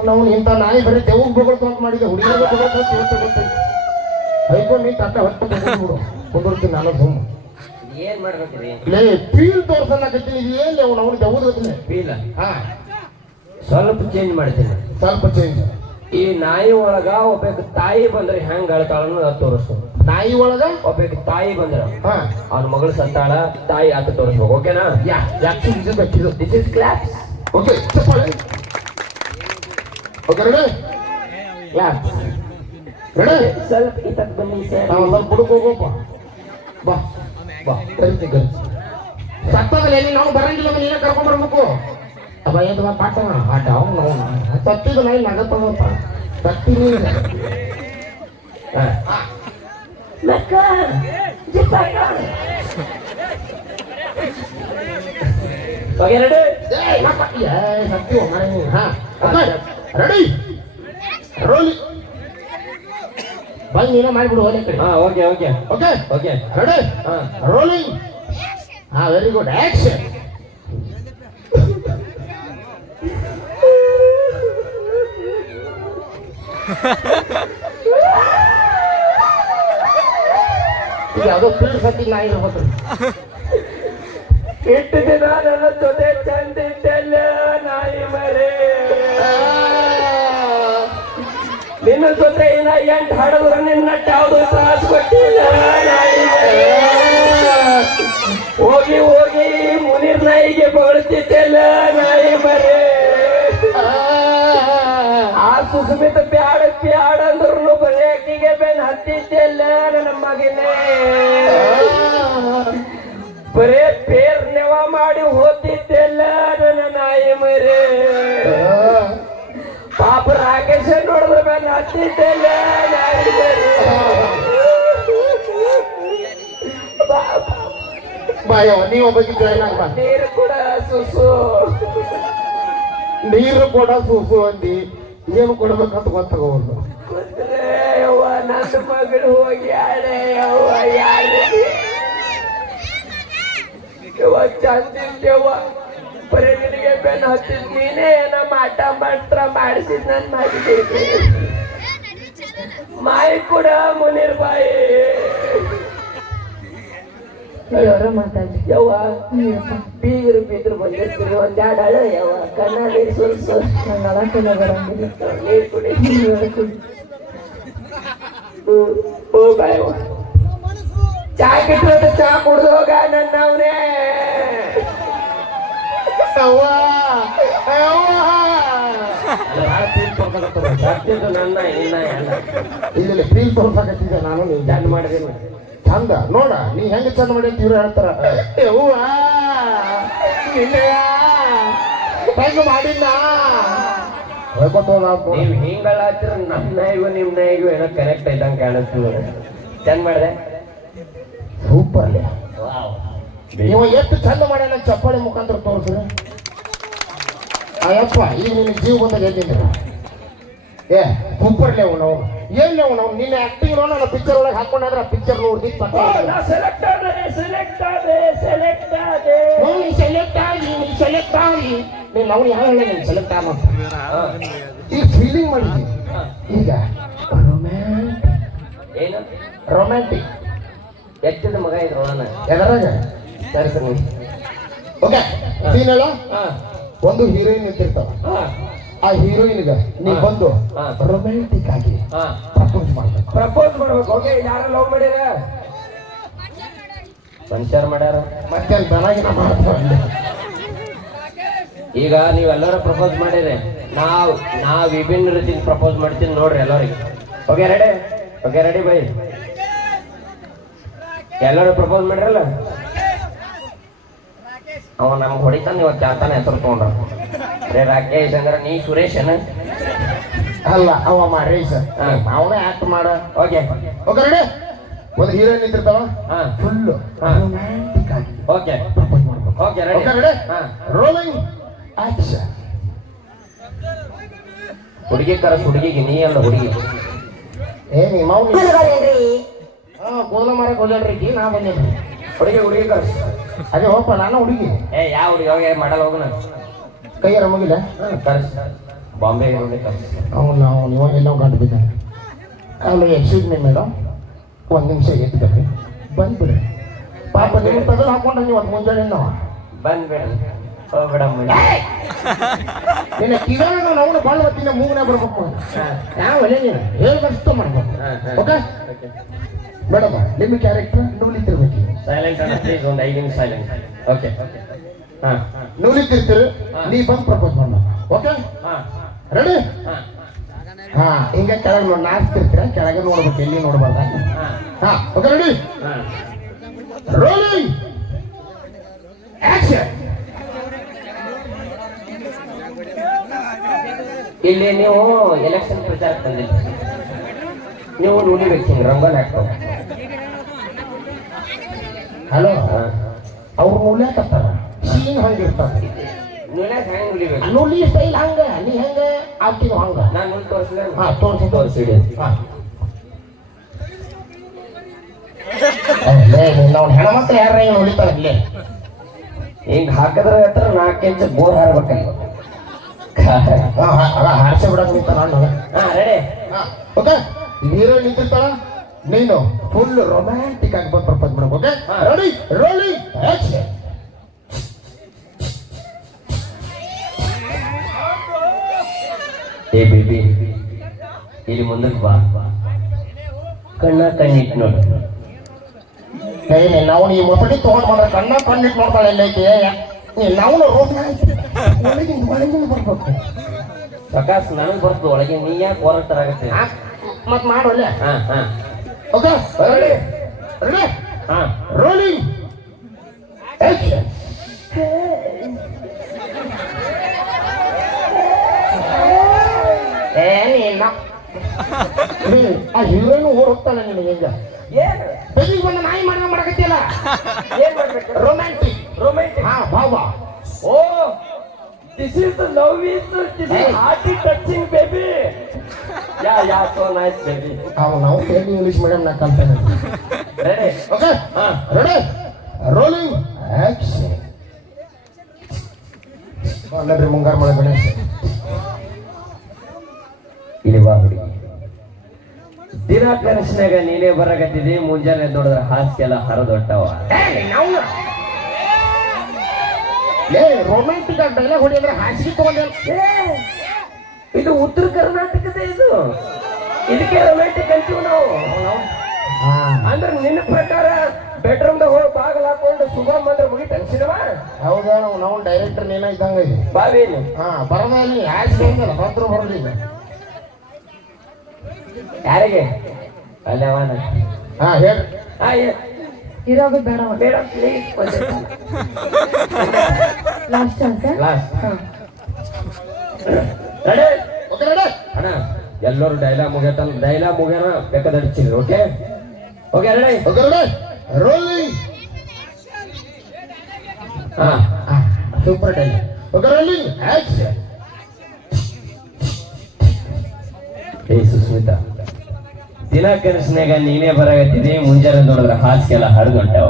ನಾವು ಇಂಥ ನಾಯಿ ಬರೀ ದೇವ್ ಬೊಗಳ್ತು ಅಂತ ಮಾಡಿದೆ ಹುಡುಗಿಯರಿಗೆ ಬೊಗಳ್ತು ಅಂತ ಇವತ್ತು ಗೊತ್ತೈತಿ ಐಕೊಂಡು ನೀ ತಟ್ಟ ಹೊತ್ತು ಬಿಡು ಕೊಂಡ್ಬಿಡ್ತೀನಿ ನಾನು ಸುಮ್ಮ
ಏನ್ ಮಾಡ್ಬೇಕ್ರಿ.
ಲೇ ಫೀಲ್ ತೋರ್ಸಲ್ಲಕತ್ತೀನಿ ಇದು ಏನ್ ಅವ್ನು ಅವ್ನು ದೇವ್ದು ಗೊತ್ತಿಲ್ಲ.
ಫೀಲ್
ಹಾ.
ಸ್ವಲ್ಪ ಚೇಂಜ್ ಮಾಡ್ತೀನಿ.
ಸ್ವಲ್ಪ ಚೇಂಜ್
ಈ ನಾಯಿ ಒಳಗ ಒಬ್ಬ ತಾಯಿ ಬಂದ್ರೆ ಹೆಂಗ್ ಅಳ್ತಾಳ ತೋರಿಸ್ತು
ನಾಯಿ ಒಳಗ?
ಒಬ್ಬ ತಾಯಿ ಬಂದ್ರ
ಹಾ.
ಅವ್ನ ಮಗಳು ಸತ್ತಾಳ ತಾಯಿ ಆತ ತೋರಿಸ್ಬೇಕು ಓಕೆನಾ
ಯಾ ಯಾಕೆ ಇದು ಬೇಕಿದು
ದಿಸ್ ಇಸ್ ಕ್ಲಾಸ್
ಓಕೆ ಚಪ್ಪಾಳೆ ಓಕೆ ರೆಡಿ
ಕ್ಲಾಸ್
ರೆಡಿ
ಸ್ವಲ್ಪ ಇತ್ತ ಬನ್ನಿ ಸರ್
ನಾವು ಸ್ವಲ್ಪ ಬುಡಕ್ ಹೋಗೋಪ್ಪ ಬಾ. ಬಾ ಕರಿತಿ ಕರಿತಿ ಸತ್ತದಲ್ಲಿ ಎಲ್ಲಿ ನಾವು ಬರಂಗಿಲ್ಲ ನೀನೇ ಕರ್ಕೊಂಡ್ ಬರ್ಬೇಕು ಅವ ಏನು ಬಾ ಪಾಠ ಆಟ ಅವ್ನು ಅವ್ನು ಸತ್ತಿದ ನಾಯಿ ನಗತ್ತದಪ್ಪ ಸತ್ತಿ ನೀನು
ಮಕ್ಕ ಜಿಪ್ಪಾಕ ಓಕೆ ರೆಡಿ
ಏಯ್ ನಪ್ಪ ಏಯ್ ಸತ್ತಿ ಮನೆ ನೀನು ಹಾ ಓಕೆ ರೆಡಿ ಬಂದು ನೀನೇ ಮಾಡಿಬಿಡು ಹೋಲಿ ಕಡೆ.
ಹಾ okay okay
okay?
Okay
ready
ಹಾ.
ರೋಲಿಂಗ್ ಹಾ ವೆರಿ ಗುಡ್ ಆಕ್ಷನ್ ಯಾವುದೋ ಫೀಲ್ಡ್ ಸತ್ತಿ ನಾಯಿ ಇರ್ಬೇಕು
ಇಟ್ಟು ದಿನ ನನ್ನ ಜೊತೆ ಚಂದಿದ್ದೆಲ್ಲ ನಾಯಿ ಮರೆ. ನಿನ್ನ ಜೊತೆ ಇನ್ನ ಎಂಟು ಹಾಡಿದ್ರು ನಿನ್ನ ಯಾವುದು ತ್ರಾಸು ಕೊಟ್ಟಿಲ್ಲ ಹೋಗಿ. ಹೋಗಿ ಮುನಿರ್ ನಾಯಿಗೆ ಬಳ್ತಿದ್ದೆಲ್ಲ ನಾಯಿ ಮರೆ. ಆ ಸುಸ್ಮಿತ ಬ್ಯಾಡ ಬ್ಯಾಡ ಅಂದ್ರು ಬರೀ ಅಕ್ಕಿಗೆ ಬೆನ್ ಹತ್ತಿದ್ದೆಲ್ಲ ನನ್ನ ಮಗನೇ.
ಬಾಯ ನೀವು ಜಾಯ್ನ್
ನೀರು ಕೂಡ ಸುಸು.
ನೀರು ಕೂಡ ಸೂಸು ಅಂದಿ. ಏನು ಕೊಡ್ಬೇಕಂತ ಗೊತ್ತಾಗೋದು
ಯವ್ವ ನನ್ನ ಮಗಳು ಹೋಗಿ ಆಡೆ ಯವ್ವ ಯಾರಿಗೆ ಯವ್ವ. ಚಂದಿದ್ದೆವ್ವ ಬರೀ ನಿನಗೆ ಬೆನ್ನು ಹತ್ತಿದ್ ನೀನೇ ಏನೋ ಮಾಟ ಮಂತ್ರ ಮಾಡಿಸಿದ್ ನನ್ ಮಾಡಿದ್ದೀನಿ ಮಾಯಿ ಕೂಡ ಮುನಿರ್ ಬಾಯಿ.
ಯಾರೋ ಮಾತಾಡಿ
ಯವ್ವ ಬೀಗರು ಬಿದ್ರು ಬಂದಿರ್ತೀರಿ ಒಂದ್ ಎರಡು ಹಳೆ ಯವ್ವ. ಕಣ್ಣ ನೀರು ಸುಲ್ಸು
ನಂಗೆ ಅಳಕೆಲ್ಲ ಬರಂಗಿಲ್ಲ.
ನೀರು ಕುಡಿ.
ನೀವೇ ಕುಡಿ.
ಹ್ಮ್. ಓ ಬಾಯವ್ವ ಚಾ ಕಿಟ್ಟು ಚಾ ಕುಡ್ದು ಹೋಗ ನನ್ನ ಅವನೇ. ಸತ್ಯದು ನನ್ನ ಇಲ್ಲ
ಇಲ್ಲ ಫೀಲ್ ತೋರ್ಸಕತ್ತಿದ್ದೆ ನಾನು. ನೀ
ಮಾಡಿದೆ
ಚಂದ ನೋಡ ನೀ ಹೆಂಗ ಚಂದ ಮಾಡಿ ಅಂತ ಇವ್ರು ಹೇಳ್ತಾರ. ಹೆಂಗ ಮಾಡಿನ
ನೀವ್ ಹಿಂಗಳಾತ್ರ ನನ್ನ ನಾಯಿಗೂ ನಿಮ್ಮ ನಾಯಿಗೂ ಏನೋ ಕನೆಕ್ಟ್ ಇದ್ದಂಗೆ ಕಾಣಿಸ್ತು ಚಂದ ಮಾಡಿದೆ?
ಸೂಪರ್ ನೀವು ಎಷ್ಟು ಚಂದ ಮಾಡ್ಯಾನ ಚಪ್ಪಾಳೆ ಮುಖಾಂತರ ತೋರಿಸ್ರಿ ಅಯ್ಯಪ್ಪ ಈಗ ನಿಮ್ಗೆ ಜೀವ ಬಂದಾಗ ಎದ್ದಿದ್ರ ಏ ಕುಂಪರ್ಲೆ ಅವನು. ನಾವು ಏನ್ ಲೇವು ನಾವು ನಿನ್ನ ಆಕ್ಟಿಂಗ್ ನೋಡ ನಾನು ಪಿಕ್ಚರ್ ಒಳಗೆ ಆ ಪಿಕ್ಚರ್ ನೋಡಿ
ಸೆಲೆಕ್ಟ್ ಆದ್ರೆ ಸೆಲೆಕ್ಟ್ ಆದ್ರೆ ಸೆಲೆಕ್ಟ್ ಆದ್ರೆ.
ಸೆಲೆಕ್ಟ್ ಆಗಿ ಸೆಲೆಕ್ಟ್ ಆಗಿ. ನೀನು ಅವ್ನು ಯಾವ ಹೇಳಿ ನೀನು ಸೆಲೆಕ್ಟ್ ಆಗ ಈಗ ಫೀಲಿಂಗ್ ಮಾಡಿದ್ವಿ ಈಗ ರೊಮ್ಯಾಂಟಿಕ್
ಏನು?
ರೊಮ್ಯಾಂಟಿಕ್
ಎತ್ತಿದ ಮಗ ಇದ್ರು ನಾನು
ಎದರಾಗ
ಸರಿ ಸರಿ.
ಓಕೆ ಸೀನ್ ಅಲ್ಲ?
ಹಾ.
ಒಂದು ಹೀರೋಯಿನ್ ನಿಂತಿರ್ತಾವ.
ಹಾ.
ಆ ಹೀರೋಯಿನ್ಗ ನೀ. ಬಂದು. ರೊಮ್ಯಾಂಟಿಕ್ ಆಗಿ ಪ್ರಪೋಸ್ ಮಾಡ್ಬೇಕು.
ಪ್ರಪೋಸ್ ಮಾಡ್ಬೇಕು. ಓಕೆ ಯಾರ ಲವ್ ಮಾಡ್ಯಾರ ಸಂಚಾರ ಮಾಡ್ಯಾರ.
ಮತ್ತೆ ಬೆಳಗಿನ ಮಾಡ್ತಾರೆ
ಈಗ ನೀವೆಲ್ಲರೂ ಪ್ರಪೋಸ್ ಮಾಡಿರಿ. ನಾವು ನಾವ್ ವಿಭಿನ್ನ ರೀತಿ ಪ್ರಪೋಸ್ ಮಾಡ್ತೀನಿ ನೋಡ್ರಿ ಎಲ್ಲರಿಗೆ. Okay ready okay ready bye. ಎಲ್ಲರೂ ಪ್ರಪೋಸ್ ಮಾಡ್ರಲ್ಲ? ಅವ ನಮ್ಗೆ ಹೊಡಿತಾನೆ ಇವತ್ತು ಚಾತಾನೆ ಹೆಸರು ತಗೊಂಡ್ರ. ರೇ ರಾಕೇಶ್ ಅಂದ್ರೆ ನೀ ಸುರೇಶ್ ಏನ?
ಅಲ್ಲ ಅವ ಮಾರೇಶ್
ಹಾ.
ಅವನೇ ಆಕ್ಟ್ ಮಾಡ.
ಓಕೆ.
ಓಕೆ ರೆಡಿ ಒಂದು ಹೀರೋಯಿನ್ ನಿಂತಿರ್ತಾವ?
ಹಾ.
ಫುಲ್
ಹಾ.
ರೊಮ್ಯಾಂಟಿಕ್ ಆಗಿ
ಓಕೆ.
ಪ್ರಪೋಸ್ ಮಾಡ್ಬೇಕು.
ಓಕೆ
ಓಕೆ
ರೆಡಿ
ರೆಡಿ
ಹಾ.
ರೋಲಿಂಗ್ ಆಕ್ಷನ್
ಹುಡುಗಿ ಕರಸ್ ಹುಡುಗಿಗೆ ನೀ ಅಲ್ಲ ಹುಡುಗಿ.
ಏ ನಿಮ್ಮ ಹಾ ಕೂದಲ ಮರ ಕೊಲ್ಲಡ್ರಿ ನಾ ಬಂದೇನ್ರಿ
ಹುಡುಗಿ ಹುಡುಗಿ ಕರಸ್.
ಅದೇ ಹೋಗ್ ನಾನು ಹುಡುಗಿ.
ಏ ಯಾವ ಹುಡುಗಿ? ಹೋಗಿ ಮಾಡಲ್ಲ ಹೋಗುನ
ಕೈಯಾರ ಮುಗಿಲ್ಲ
ಕರ್ಸ್ ಬಾಂಬೆ
ಅವನು ಅವನು ಇವಾಗ ಎಲ್ಲ ಗಂಟು ಬಿದ್ದಾನೆ ಅಲ್ಲ ಎಕ್ಸ್ಕ್ಯೂಸ್ ಮೀ ಮೇಡಮ್ ಒಂದು ನಿಮಿಷ ಬಂದು ಬಂದ್ಬಿಡ್ರಿ ಪಾಪ ನೀವು ತೆಗೆದು ಹಾಕೊಂಡ್ರೆ ನೀವು ಅದು ಮುಂಜಾನೆ ನಾವು
ಬಂದ್ಬೇಡ
ನಿನ್ನ ಕಿವಾಗ ನಾವು ಬಾಳ ಹೊತ್ತಿನ ಮೂಗನ ಬರ್ಬೇಕು ಯಾವ ಒಲೆ ನೀನು? ಹೇಳಿದಷ್ಟು ಮಾಡ್ಬೇಕು.
ಹಾ, ಹಾ.
ಓಕೆ? ಮೇಡಮ್ ನಿಮ್ಮ ಕ್ಯಾರೆಕ್ಟರ್ ನೂಲಿತಿರ್ಬೇಕು
ಸೈಲೆಂಟ್ ಪ್ಲೀಸ್ ಒಂದು ಐದು ನಿಮಿಷ ಸೈಲೆಂಟ್ ಓಕೆ. ಹಾ
ನೂಲಿತಿರ್ತೀರಿ
ಹಾ.
ನೀ ಬಂದು ಪ್ರಪೋಸ್ ಮಾಡ. ಓಕೆ
ಹಾ.
ರೆಡಿ
ಹಾ.
ಹಿಂಗ ಕೆಳಗೆ ನೋಡಿ ನಾಚ್ತಿರ್ತೀರ? ಕೆಳಗೆ ನೋಡ್ಬೇಕು ಎಲ್ಲಿ ನೋಡ್ಬಾರ್ದ?
ಹಾ
ಓಕೆ ರೆಡಿ
ಹಾ.
ರೋಲಿಂಗ್ ಆಕ್ಷನ್
ಇಲ್ಲಿ ನೀವು ಎಲೆಕ್ಷನ್ ಪ್ರಚಾರ ತಂದಿಲ್ಲ ನೀವು ನೋಡಿಬೇಕು ಹಿಂಗೆ ರಂಗೋಲಿ ಹಾಕ್ತಾವ
ಹಲೋ ಅವ್ರು ನೂಲ್ಯಾಕತ್ತಾರ ಸೀನ್ ಹಂಗಿರ್ತಾರ
ನೀನೇ ಹೆಂಗೆ ಉಳಿಬೇಕು?
ನೂಲಿ ಸ್ಟೈಲ್ ಹಂಗ ನೀ ಹೆಂಗ? ಆಕಿನೂ ಹಂಗ
ನಾನು ತೋರಿಸ್ಲ
ಹಾ ತೋರ್ಸಿ ತೋರ್ಸಿ.
ತೋರಿಸಿಡಿ
ಹಾ. ನಾವು ಹೆಣ್ಮಕ್ಳು ಯಾರ ಏನು ಹೊಡಿತಾರ ಇಲ್ಲೇ
ಹಿಂಗ್ ಹಾಕಿದ್ರೆ ಹತ್ರ ನಾಲ್ಕು ಇಂಚ್ ಬೋರ್ ಹಾರ್ಬೇಕಲ್ಲ
ಅಲ್ಲ ಹಾರ್ಸೆ ಬಿಡಕ್ ನಿಂತಾನ
ಹಾ ರೆಡಿ
ಓಕೆ? ನೀರು ನಿಂತಿರ್ತಾಳ? ನೀನು ಫುಲ್ ರೊಮ್ಯಾಂಟಿಕ್ ಆಗಿ ಬಂದು ಪ್ರಪೋಸ್ ಮಾಡ್ಬೇಕು ಓಕೆ? ರೆಡಿ ರೋಲಿಂಗ್ ಆಕ್ಷನ್
ಏ ಬೇಬಿ ಇಲ್ಲಿ ಮುಂದಕ್ಕೆ ಬಾ. ಕಣ್ಣ ಕಣ್ಣಿಟ್ಟು ನೋಡು.
ನಾವು ಈ ಮೊಸಡಿ ತಗೊಂಡ್ ಬಂದ್ರೆ ಕಣ್ಣ ಕಣ್ಣಿಟ್ಟು ನೋಡ್ತಾಳೆ ಎಲ್ಲೈತಿ ನಾವು ರೊಮ್ಯಾಂಟಿಕ್ ಒಳಗಿಂದ ಒಳಗಿಂದ ಬರ್ಬೇಕು.
ಪ್ರಕಾಶ್ ನನಗೆ ಬರ್ತದೆ ಒಳಗೆ ನೀ ಯಾಕೆ ಹೋರಾಟ ಆಗತ್ತೆ
ಆ, ಮತ್ ಮಾಡೋಲ್ಲ
ಹಾ ಹಾ.
ಓಕೆ
ಹಾ.
ರೋಲಿಂಗ್ ಆಕ್ಷನ್ ಏ ಇಲ್ಲ. ಆ ಹೀರೋನು ಓಡ್ ಹೋಗ್ತಾಳೆ ನಿನಗೆ ಈಗ.
ಏನ್?
ಬೆಳಿಗ್ಗೆ ಬಂದ ನಾಯಿ ಮಾಡ್ದಂಗ್ ಮಾಡಕತ್ತಿಲ್ಲ
ಏನ್ ಮಾಡ್ಬೇಕು?
ರೊಮ್ಯಾಂಟಿಕ್
ರೊಮ್ಯಾಂಟಿಕ್
ಹಾ ಬಾಬಾ
ಓ this is the love is this. Is hearty touching baby yeah yeah so nice baby
ಅವ ನಾವು ಕೇಳಿ ಇಂಗ್ಲಿಷ್ ಮೀಡಿಯಂ ನಾ ಕಲ್ತೇನೆ.
ರೆಡಿ
ಓಕೆ
ಹಾ.
ರೆಡಿ ರೋಲಿಂಗ್ ಆಕ್ಷನ್ ಅಲ್ಲದ್ರಿ ಮುಂಗಾರು ಮಳೆ ಗಣೇಶ
ಕನಸಿನಾಗ ನೀನೇ ಬರಕತ್ತಿದಿ ಮುಂಜಾನೆ ನೋಡಿದ್ರೆ ಹಾಸಿಗೆಲ್ಲ ಹರಿದೊಟ್ಟವ.
ಲೇ ರೊಮ್ಯಾಂಟಿಕ್ ಆಗಿ ಡೈಲಾಗ್ ಹೊಡಿಯಂದ್ರೆ ಹಾಸಿಗೆ ತಗೊಂಡ
ಇದು ಉತ್ತರ ಕರ್ನಾಟಕದ ಇದು. ಇದಕ್ಕೆ ರೊಮ್ಯಾಂಟಿಕ್ ಅಂತೀವಿ ನಾವು. ಅಂದ್ರೆ ನಿನ್ನ ಪ್ರಕಾರ ಬೆಡ್ರೂಮ್ ಹೋಗಿ ಬಾಗಿಲು ಹಾಕೊಂಡು ಸುಗಮ್ ಅಂದ್ರೆ ಮುಗಿ ಸಿನಿಮಾ?
ಹೌದಾ ನಾವು ಡೈರೆಕ್ಟರ್ ನೀನ ಇದ್ದಂಗ ಇದೆ ಹಾ ಬರದಲ್ಲಿ ಹಾಸಿಗೆ ಹಂಗಲ್ಲ ಭದ್ರ ಬರಲಿಲ್ಲ
ಯಾರಿಗೆ? ಅಲ್ಲೇ ಅವನ
ಹಾ ಹೇಳ್ರಿ
ಹಾ
ಇರೋದು ಬೇಡ
madam please
last chance
last ready
okay ready
ಅಣ್ಣ ಎಲ್ಲರೂ ಡೈಲಾಗ್ ಮುಗಿಯತ್ತ ಡೈಲಾಗ್ ಮುಗಿಯೋಣ ಬೇಕಾದ okay okay ready
okay ready rolling
ಹಾ.
Super dialogue okay rolling action
ಏ ಸುಸ್ಮಿತಾ. ದಿನ ಕನಸಿನಾಗ ನೀನೇ ಬರಾಗತ್ತಿದಿ ಮುಂಜಾನೆ ನೋಡಿದ್ರೆ ಹಾಸಿಗೆಲ್ಲ ಹರಿದುಂಟವ.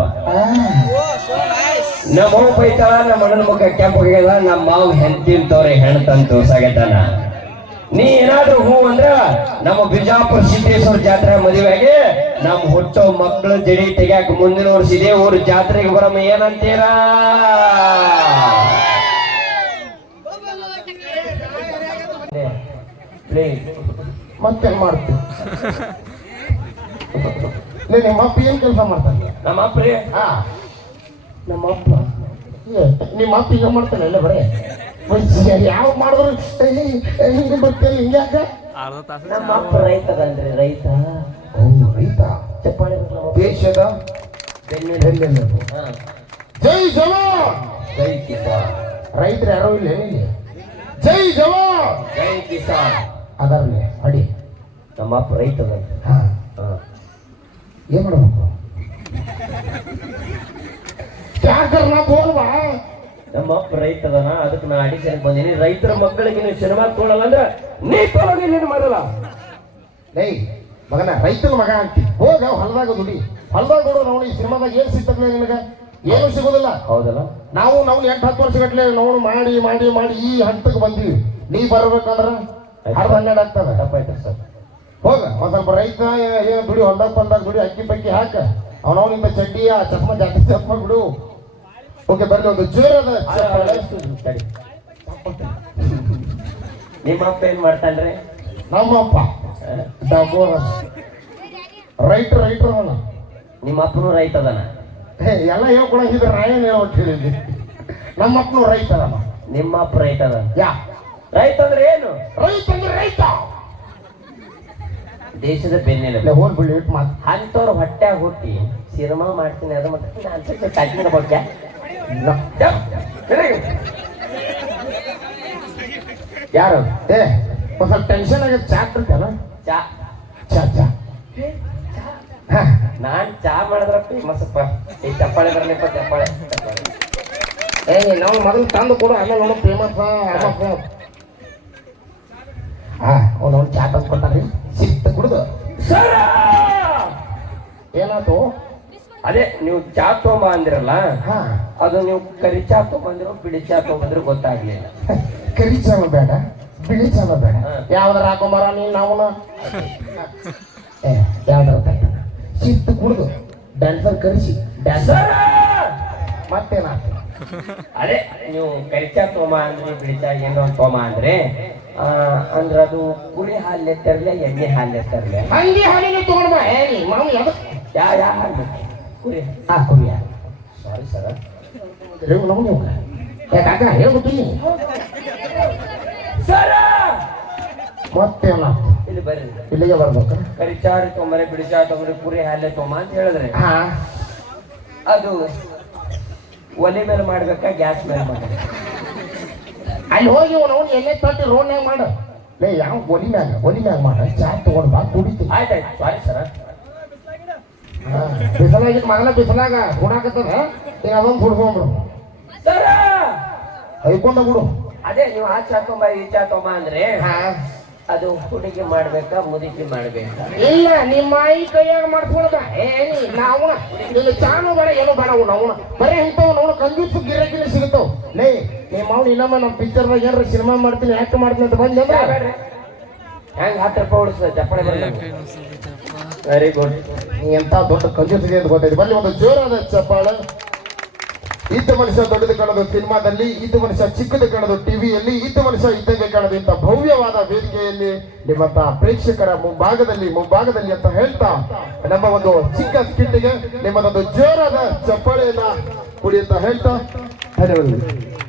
ನಮ್ಮ ಬೈತಾಳ, ನಮ್ಮ ಅಣ್ಣನ ಮುಖ ಕೆಂಪು ಹೋಗ್ಯದ, ನಮ್ಮ ಮಾವು ಹೆಂತಿಂತವ್ರೆ ಹೆಣ್ಣು ತಂದು ನೀ ಏನಾದ್ರು ಹೂ ಅಂದ್ರ ನಮ್ಮ ಬಿಜಾಪುರ ಸಿದ್ದೇಶ್ವರ ಜಾತ್ರೆ ಮದುವೆಗೆ ನಮ್ಮ ಹುಟ್ಟೋ ಮಕ್ಕಳು ಜಡಿ ತೆಗ್ಯಾಕ ಮುಂದಿನ ವರ್ಷ ಇದೇ ಊರು ಜಾತ್ರೆಗೆ ಬರಮ್ಮ ಏನಂತೀರಾ?
ಮತ್ತೆ ಮಾಡ್ತೀವಿ. ನಿಮ್ಮ ಅಪ್ಪ ಏನ್ ಕೆಲಸ ಮಾಡ್ತಾನೆ?
ನಮ್ಮ ಅಪ್ರಿ
ಹಾ.
ನಮ್ಮ ಅಪ್ಪ.
ಏ, ನಿಮ್ಮ ಅಪ್ಪ ಈಗ ಮಾಡ್ತಾನೆ ಎಲ್ಲ ಬರೇ? ಯಾವ ಮಾಡಿದ್ರು ಹಿಂಗೆ ಬರ್ತೇನೆ
ಹಿಂಗೆ ತಾಸು
ನಮ್ಮ ಅಪ್ಪ ರೈತದಲ್ರಿ ರೈತ.
ಓ ರೈತ?
ಚಪ್ಪಾಳೆ
ದೇಶದ
ಬೆನ್ನೆಲುಬು. ಹಾ.
ಜೈ ಜವಾನ್!
ಜೈ ಕಿಸಾನ್.
ರೈತರು ಯಾರೋ ಇಲ್ಲ ಏನಿಲ್ಲ. ಜೈ ಜವಾನ್!
ಜೈ ಕಿಸಾನ್.
ಅದರಲ್ಲಿ ಅಡಿ.
ನಮ್ಮ ಅಪ್ಪ ಹಾಂ.
ಹಾ. ಏನ್ ಮಾಡ್ಬೇಕು? ಬೋಲ್ವಾ
ನಮ್ಮ ಅಪ್ಪ ರೈತದನ ಅದಕ್ಕೆ ನಾ ಅಡಿಷನ್ ಬಂದೀನಿ. ರೈತರ ಮಕ್ಕಳಿಗೆ ನೀವು ಸಿನಿಮಾ ತೊಗೊಳಲ್ಲ ಅಂದ್ರೆ ನೀ ತೊಗೊಳಗಿ ನೀನು ಮಾಡಲ್ಲ?
ಲೈ ಮಗನ ರೈತನ ಮಗ ಅಂತಿ ಹೋಗ ಹೊಲದಾಗ ದುಡಿ. ಹೊಲದಾಗ ನೋಡು ನೋಡಿ ಈ ಸಿನಿಮಾದಾಗ ಏನ್ ಸಿಗ್ತದೆ ನಿಮಗೆ ಏನು ಸಿಗೋದಿಲ್ಲ.
ಹೌದಲ್ಲ?
ನಾವು ನಾವು ಎಂಟು ಹತ್ತು ವರ್ಷ ಗಟ್ಟಲೆ ನೋಡು ಮಾಡಿ ಮಾಡಿ ಮಾಡಿ ಈ ಹಂತಕ್ಕೆ ಬಂದೀವಿ. ನೀ ಬರ್ಬೇಕಂದ್ರೆ ಅರ್ಧ ಹನ್ನೆರಡು ಆಗ್ತದೆ.
ತಪ್ಪಾಯ್ತು ಸರ್.
ಹೋಗ ಒಂದ್ ಸ್ವಲ್ಪ ರೈತ ಏನು ಬಿಡಿ ಹೊಲ್ದಾಗ ಬಂದಾಗ ಬಿಡಿ ಅಕ್ಕಿ ಪಕ್ಕಿ ಹಾಕ. ಅವನವನಿಂದ ಚಡ್ಡಿಯ ಚಪ್ಮ ಜಾತಿ ಚಪ್ಮ ಬಿಡು. ಓಕೆ ಬರ್ಲಿ ಒಂದು ಜೋರದ.
ನಿಮ್ಮ ಅಪ್ಪ ಏನ್ ಮಾಡ್ತಾನ್ರಿ?
ನಮ್ಮಪ್ಪ ಡಬೋರ ರೈಟ್ ರೈಟರ್ ಅವನ
ನಿಮ್ಮ ಅಪ್ಪನು ರೈತದನ
ಹೇ, ಎಲ್ಲ ಹೇಳ್ಕೊಳಂಗಿದ್ರೆ ನಾ ಏನ್ ಹೇಳ್ಬೇಕು ಹೇಳಿದ್ದೆ ನಮ್ಮಪ್ಪನು ರೈತ ಅದಾನ.
ನಿಮ್ಮ ಅಪ್ಪ ರೈತದ
ಯಾ.
ರೈತ ಅಂದ್ರೆ ಏನು?
ರೈತ ಅಂದ್ರೆ ರೈತ.
ದೇಶದ ಬೆನ್ನೆಲುಬು.
ಇಲ್ಲ ಹೋಲ್ ಬಿಡಿ ಇಟ್ ಮಾತು.
ಅಂತವ್ರ ಹೊಟ್ಟೆ ಹುಟ್ಟಿ ಸಿನಿಮಾ ಮಾಡ್ತೀನಿ ಅದು ಮತ್ತೆ ನಾನು ಕಾಕಿನ ಬಗ್ಗೆ ಯಾರು?
ಏ ಒಂದು ಸ್ವಲ್ಪ ಟೆನ್ಷನ್ ಆಗಿ ಚಾ. ಕುಡ್ತೇನ
ಚಾ.
ಚಾ. ಚಾ
ನಾನು ಚಾ ಮಾಡಿದ್ರ ಫೇಮಸ್ಪ್ಪ ಈ ಚಪ್ಪಾಳೆ ಬರ್ಲಿಪ್ಪ ಚಪ್ಪಾಳೆ.
ಏ ನಾವು ಮೊದಲು ತಂದು ಕೊಡು ಆಮೇಲೆ ನೋಡು ಫೇಮಸ್ ಹಾಂ ಅವ್ನು ಚಾ ತಂದು ಕುಡ್ದು
ಸರ!
ಏನಾಯ್ತು
ಅದೇ ನೀವು ಚಾ ತೊಗೊಂಬ ಅಂದಿರಲ್ಲ?
ಹಾ.
ಅದು ನೀವು ಕರಿ ಚಾ ಬಂದ್ರು ಬಿಳಿ ಚಾ ಬಂದ್ರು ಗೊತ್ತಾಗ್ಲಿಲ್ಲ.
ಕರಿ ಚಾಮ ಬೇಡ ಬಿಳಿ ಚಾನ ಬೇಡ. ಯಾವ್ದಾರ ಹಾಕೊಂಬರ ನೀನು ನಾವು ಯಾವ್ದಾರ ಸಿಟ್ಟು ಕುಡಿದು ಡ್ಯಾನ್ಸರ್ ಕರೆಸಿ ಡ್ಯಾನ್ಸರ್
ಸರ! (laughs) ಅದೇ ನೀವು ಕರಿಚಾ ತೋಮ ಅಂದ್ರೆ ಅಂದ್ರಿ ಬಿಳಿ ಚಾ ಏನೋ ತೋಮ ಅಂದ್ರೆ ಅಂದ್ರೆ ಅದು ಕುರಿ ಹಾಲು ಎತ್ತರ್ಲೆ ಎಣ್ಣೆ ಹಾಲು ಎತ್ತರ್ಲೆ
ಹಂಗೆ ಹಾಲಿನ ತಗೊಂಡ್ ಬಾ ಏ ನೀ ಮಾವು ಯಾವ್ದು?
ಯಾ ಯಾ ಹಾಲು ಕುರಿ
ಹಾ ಕುರಿಯ
ಸಾರಿ ಸರ
ಹೇಳು ನಾವು ನೀವು ಏ ಕಾಕ ಹೇಳ್ಬಿಟ್ಟಿನಿ
ಸರ
ಮತ್ತೇನಾಯ್ತು
ಇಲ್ಲಿ ಬರ್ರಿ.
ಇಲ್ಲಿಗೆ ಬರ್ಬೇಕು?
ಕರಿ ಚಾ ತೊಗೊಂಬರಿ ಬಿಳಿ ಚಾ ತೊಗೊಂಬರಿ ಕುರಿ ಹಾಲೆ ತೊಂಬ ಅಂತ ಹೇಳಿದ್ರೆ.
ಹಾ.
ಅದು ಒಲೆ ಮೇಲೆ ಮಾಡ್ಬೇಕಾ ಗ್ಯಾಸ್ ಮೇಲೆ ಮಾಡ್ಬೇಕಾ?
ಅಲ್ಲಿ ಹೋಗಿ ಅವನು ಅವ್ನು ಎಣ್ಣೆ ತಟ್ಟಿ ರೋಡ್ನ್ಯಾಗ ಮಾಡು. ಲೇ ಯಾವ ಒಲಿ ಮ್ಯಾಗ ಒಲಿ ಮ್ಯಾಗ ಮಾಡ. ಚಾ ತಗೊಂಡ್ ಬಾ ಕುಡಿತು
ಆಯ್ತಾಯ್ತು ಸಾರಿ ಸರ
ಬಿಸಲಾಗಿ ಮಗನ ಬಿಸಲಾಗ ಕುಣಾಕತ್ತದ ಈಗ ಅದೊಂದು
ಸರ
ಹೈಕೊಂಡ ಬಿಡು.
ಅದೇ ನೀವು ಆ ಚಾ ತೊಂಬ ಈ ಚಾ ತೊಂಬ ಅಂದ್ರೆ
ಹಾ.
ಅದು ಹುಡುಗಿ ಮಾಡ್ಬೇಕಾ ಮುದುಕಿ ಮಾಡ್ಬೇಕಾ?
ಇಲ್ಲ ನಿಮ್ಮ ಮಾಯಿ ಕೈಯಾಗ ಮಾಡ್ಕೊಳ್ದ ಏ ನಾವು ಇಲ್ಲಿ ಚಾನು ಬೇಡ ಏನು ಬೇಡ ಅವ್ನು ಅವನು. ಬರೀ ಇಂಥವ್ ನೋಡು ಕಂಜೂಸು ಗಿರಗಿರಿ ಸಿಗ್ತಾವ್ ಲೇ ನಿಮ್ಮ ಅವ್ನು ಇನ್ನೊಮ್ಮೆ ನಮ್ಮ ಪಿಕ್ಚರ್ದಾಗ ಏನಾರ ಸಿನಿಮಾ ಮಾಡ್ತೀನಿ ಆಕ್ಟ್ ಮಾಡ್ತೀನಿ ಅಂತ
ಬಂದ ಹೆಂಗೆ ಹತ್ತು ರೂಪಾಯಿ ಉಳಿಸ್ತದೆ ಚಪ್ಪಳೆ ವೆರಿ ಗುಡ್
ನೀ ಎಂತ ದೊಡ್ಡ ಕಂಜೂಸಿಗೆ ಅಂತ ಗೊತ್ತೈತಿ ಬಲ್ಲಿ ಒಂದು ಜೋರಾದ ಚಪ್ಪಾಳ. ಇದ್ದ ಮನುಷ್ಯ ದೊಡ್ಡದು ಕಾಣೋದು ಸಿನಿಮಾದಲ್ಲಿ, ಇದ್ದ ಮನುಷ್ಯ ಚಿಕ್ಕದು ಕಾಣೋದು ಟಿವಿಯಲ್ಲಿ, ಇದ್ದ ಮನುಷ್ಯ ಇದ್ದಂಗೆ ಕಾಣೋದು ಇಂಥ ಭವ್ಯವಾದ ವೇದಿಕೆಯಲ್ಲಿ ನಿಮ್ಮಂತ ಪ್ರೇಕ್ಷಕರ ಮುಂಭಾಗದಲ್ಲಿ ಮುಂಭಾಗದಲ್ಲಿ ಅಂತ ಹೇಳ್ತಾ, ನಮ್ಮ ಒಂದು ಚಿಕ್ಕ ಸ್ಕಿಟ್ಟಿಗೆ ನಿಮ್ಮದೊಂದು ಜೋರಾದ ಚಪ್ಪಾಳೆಯನ್ನ ಕುಡಿ ಅಂತ ಹೇಳ್ತಾ, ಧನ್ಯವಾದಗಳು.